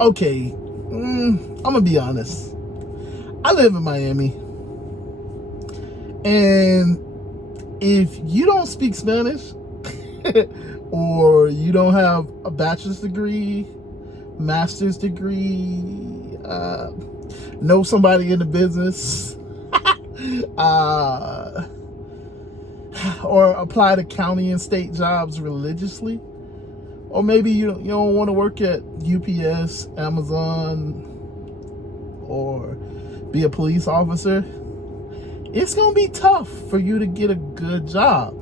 Okay, I'm gonna be honest. I live in Miami, and if you don't speak Spanish or you don't have a bachelor's degree, master's degree, know somebody in the business, or apply to county and state jobs religiously, or maybe you don't want to work at UPS, Amazon, or be a police officer, it's going to be tough for you to get a good job.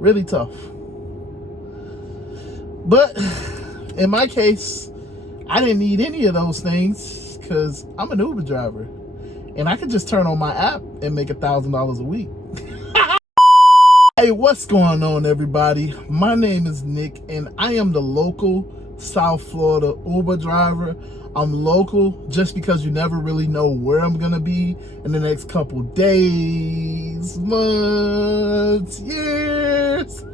Really tough. But in my case, I didn't need any of those things because I'm an Uber driver. And I could just turn on my app and make $1,000 a week. Hey, what's going on, everybody? My name is Nick, and I am the local South Florida Uber driver. I'm local just because you never really know where I'm gonna be in the next couple days, months, years.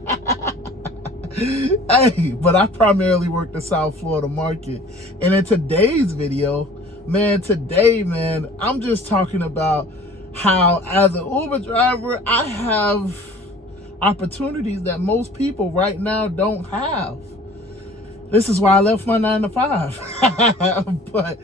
Hey, but I primarily work the South Florida market. And in today's video, man, I'm just talking about how as an Uber driver, I have opportunities that most people right now don't have. This is why I left my 9 to 5. But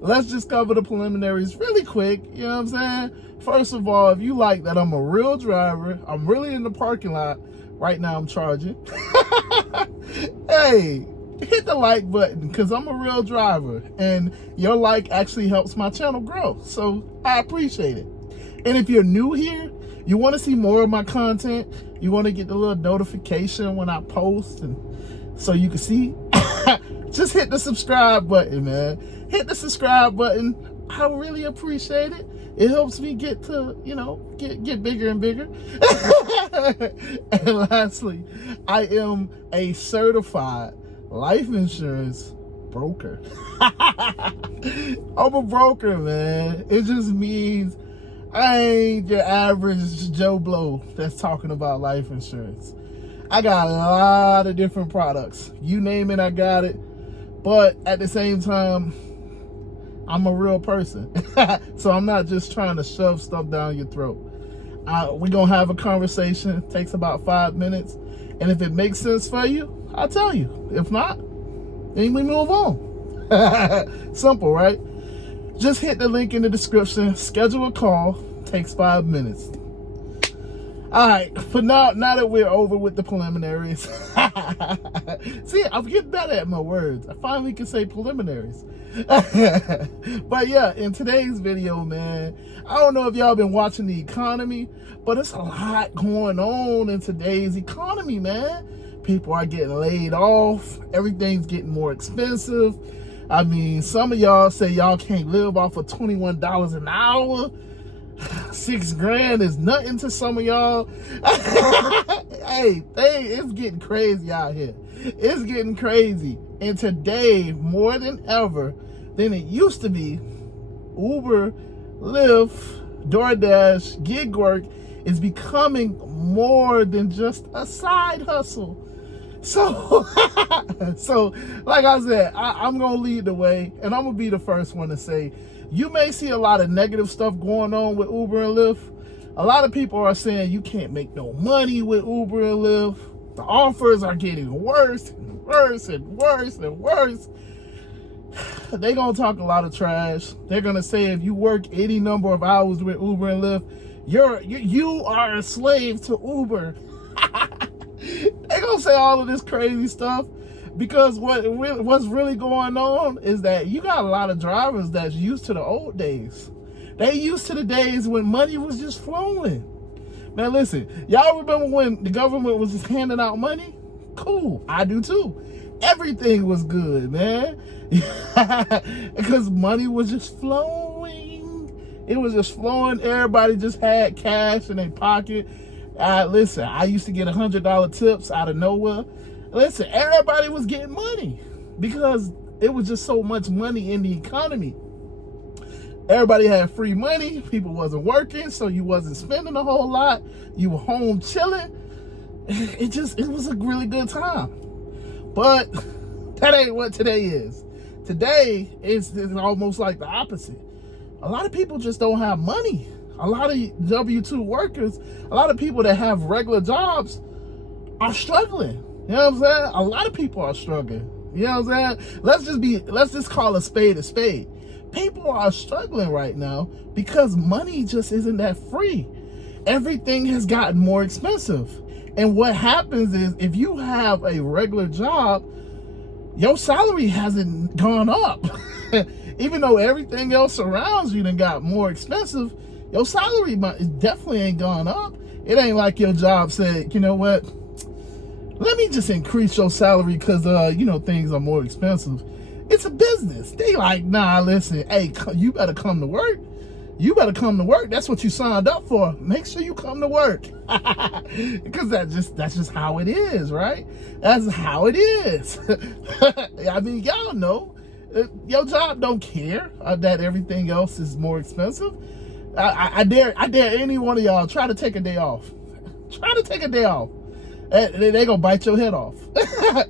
let's just cover the preliminaries really quick. You know what I'm saying? First of all, if you like that I'm a real driver, I'm really in the parking lot. Right now I'm charging. Hey, hit the like button because I'm a real driver. And your like actually helps my channel grow. So I appreciate it. And if you're new here, you want to see more of my content, you want to get the little notification when I post, and so you can see, just hit the subscribe button, man. Hit the subscribe button. I really appreciate it. It helps me get to, get bigger and bigger. And lastly, I am a certified life insurance broker. I'm a broker, man. It just means I ain't your average Joe Blow that's talking about life insurance. I got a lot of different products. You name it, I got it. But at the same time, I'm a real person. So I'm not just trying to shove stuff down your throat. We're going to have a conversation. It takes about 5 minutes. And if it makes sense for you, I'll tell you. If not, then we move on. Simple, right? Just hit the link in the description, schedule a call, takes 5 minutes. All right, for now that we're over with the preliminaries. See, I'm getting better at my words. I finally can say preliminaries. But yeah, in today's video, man, I don't know if y'all been watching the economy, but it's a lot going on in today's economy, man. People are getting laid off. Everything's getting more expensive. I mean, some of y'all say y'all can't live off of $21 an hour. $6 grand is nothing to some of y'all. Hey, it's getting crazy out here. It's getting crazy. And today, more than ever than it used to be, Uber, Lyft, DoorDash, gig work is becoming more than just a side hustle. So, like I said, I'm going to lead the way, and I'm going to be the first one to say, you may see a lot of negative stuff going on with Uber and Lyft. A lot of people are saying you can't make no money with Uber and Lyft. The offers are getting worse and worse and worse and worse. They're going to talk a lot of trash. They're going to say if you work any number of hours with Uber and Lyft, you are a slave to Uber. They're going to say all of this crazy stuff because what's really going on is that you got a lot of drivers that's used to the old days. They used to the days when money was just flowing. Man, listen, y'all remember when the government was just handing out money? Cool, I do too. Everything was good, man. Because money was just flowing. It was just flowing. Everybody just had cash in their pocket. Listen, I used to get $100 tips out of nowhere. Listen, everybody was getting money because it was just so much money in the economy. Everybody had free money. People wasn't working, so you wasn't spending a whole lot. You were home chilling. It was a really good time. But that ain't what today is. today it's almost like the opposite. A lot of people just don't have money. A lot of W-2 workers, a lot of people that have regular jobs are struggling. You know what I'm saying? A lot of people are struggling. You know what I'm saying? Let's just call a spade a spade. People are struggling right now because money just isn't that free. Everything has gotten more expensive. And what happens is, if you have a regular job, your salary hasn't gone up. Even though everything else surrounds you done got more expensive, your salary definitely ain't gone up. It ain't like your job said, you know what, let me just increase your salary because, things are more expensive. It's a business. They like, nah, listen, hey, you better come to work. You better come to work. That's what you signed up for. Make sure you come to work. Because that's just how it is, right? That's how it is. I mean, y'all know, your job don't care that everything else is more expensive. I dare any one of y'all try to take a day off. Try to take a day off. They gonna bite your head off.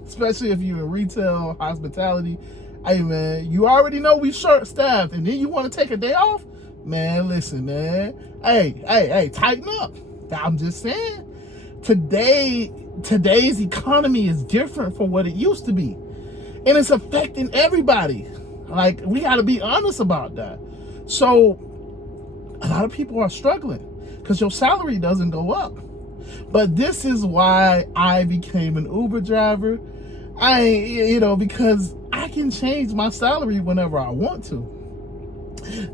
Especially if you're in retail, hospitality. Hey man, you already know we short staffed, and then you want to take a day off? Man, listen, man. Hey, tighten up. I'm just saying. Today's economy is different from what it used to be. And it's affecting everybody. Like, we got to be honest about that. So, a lot of people are struggling because your salary doesn't go up. But this is why I became an Uber driver. Because I can change my salary whenever I want to.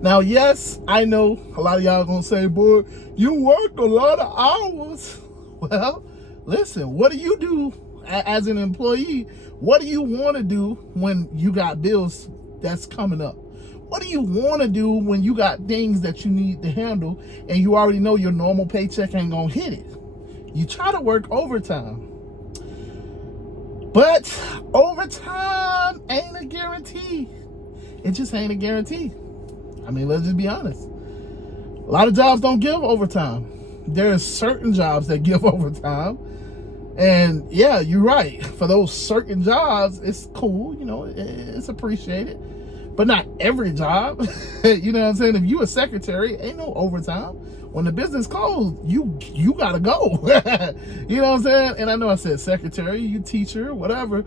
Now, yes, I know a lot of y'all gonna say, boy, you work a lot of hours. Well, listen, what do you do as an employee? What do you want to do when you got bills that's coming up? What do you want to do when you got things that you need to handle and you already know your normal paycheck ain't gonna hit it? You try to work overtime. But overtime ain't a guarantee. It just ain't a guarantee. I mean, let's just be honest. A lot of jobs don't give overtime. There's certain jobs that give overtime. And yeah, you're right. For those certain jobs, it's cool, it's appreciated. But not every job. You know what I'm saying? If you a secretary, ain't no overtime. When the business closed, you gotta go. You know what I'm saying? And I know I said secretary, you teacher, whatever.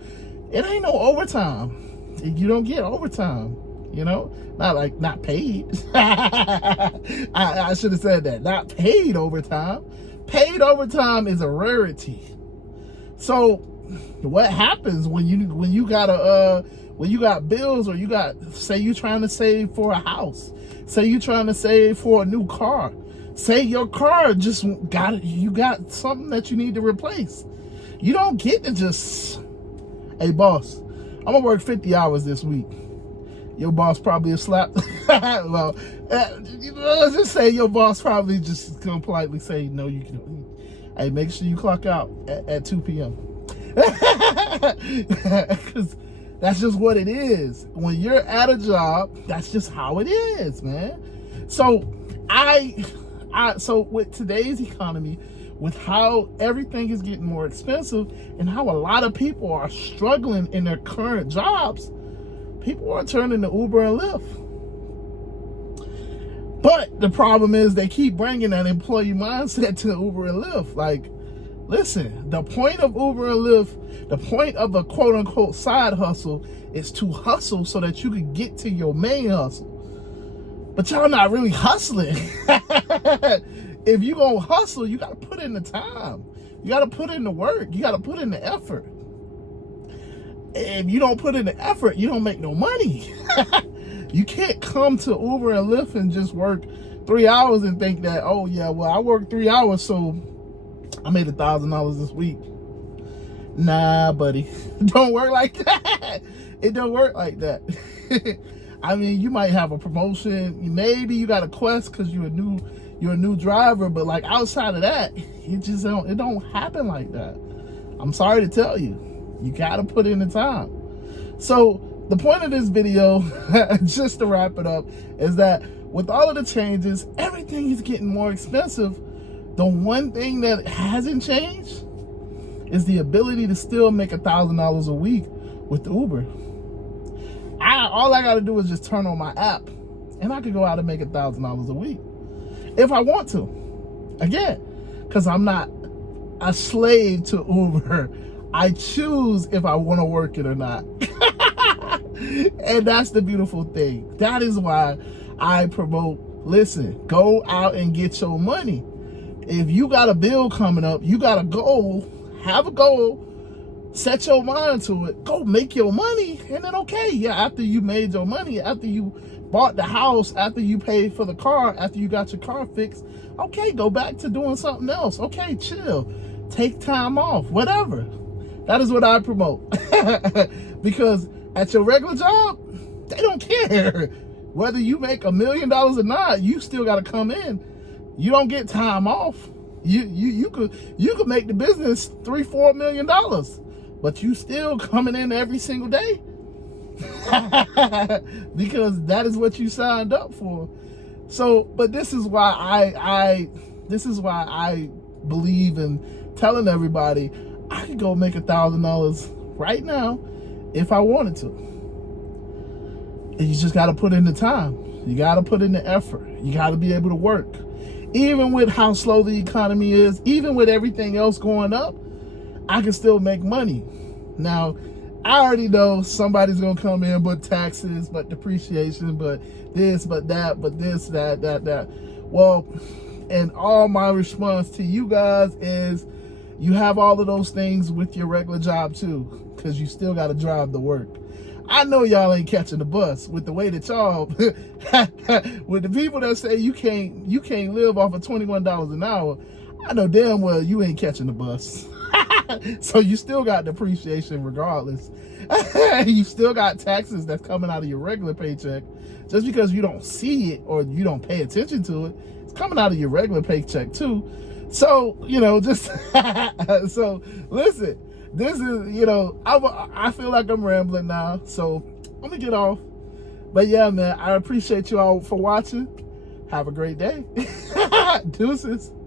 It ain't no overtime. You don't get overtime. Not paid. I should have said that. Not paid overtime. Paid overtime is a rarity. So what happens when you got bills, or say you're trying to save for a house, say you're trying to save for a new car, say your car just you got something that you need to replace. You don't get to just, hey boss, I'm gonna work 50 hours this week. Your boss probably a slap. Well, let's just say your boss probably just gonna politely say, no, you can. Hey, make sure you clock out at 2 p.m. Because that's just what it is. When you're at a job, that's just how it is, man. So so with today's economy, with how everything is getting more expensive and how a lot of people are struggling in their current jobs, people are turning to Uber and Lyft. But the problem is they keep bringing that employee mindset to Uber and Lyft. Like, listen, the point of Uber and Lyft, the point of a quote unquote side hustle is to hustle so that you can get to your main hustle. But y'all not really hustling. If you gonna hustle, you gotta put in the time. You gotta put in the work. You gotta put in the effort. If you don't put in the effort, you don't make no money. You can't come to Uber and Lyft and just work 3 hours and think that, oh yeah, well, I worked 3 hours, so I made $1,000 this week. Nah, buddy, it don't work like that. It don't work like that. I mean, you might have a promotion. Maybe you got a quest because you're a new driver, but like outside of that, it don't happen like that. I'm sorry to tell you. You gotta put in the time. So the point of this video, just to wrap it up, is that with all of the changes, everything is getting more expensive. The one thing that hasn't changed is the ability to still make $1,000 a week with Uber. all I got to do is just turn on my app, and I could go out and make $1,000 a week if I want to. Again, because I'm not a slave to Uber. I choose if I want to work it or not. And that's the beautiful thing. That is why I promote, listen, go out and get your money. If you got a bill coming up, you got a goal, have a goal, set your mind to it, go make your money, and then okay, yeah, after you made your money, after you bought the house, after you paid for the car, after you got your car fixed, okay, go back to doing something else. Okay, chill, take time off, whatever. That is what I promote. Because at your regular job, they don't care. Whether you make $1 million or not, you still got to come in. You don't get time off. You could make the business $3-4 million, but you still coming in every single day. Because that is what you signed up for. So, but this is why I believe in telling everybody I could go make $1,000 right now if I wanted to. And you just got to put in the time. You got to put in the effort. You got to be able to work. Even with how slow the economy is, even with everything else going up, I can still make money. Now, I already know somebody's going to come in, but taxes, but depreciation, but this, but that, but this, that. Well, and all my response to you guys is you have all of those things with your regular job too, because you still got to drive to work. I know y'all ain't catching the bus with the way that y'all, with the people that say you can't live off of $21 an hour. I know damn well you ain't catching the bus. So you still got depreciation regardless. You still got taxes that's coming out of your regular paycheck. Just because you don't see it or you don't pay attention to it, it's coming out of your regular paycheck too. So, so listen. This is, I feel like I'm rambling now, so I'm going to get off. But yeah, man, I appreciate you all for watching. Have a great day. Deuces.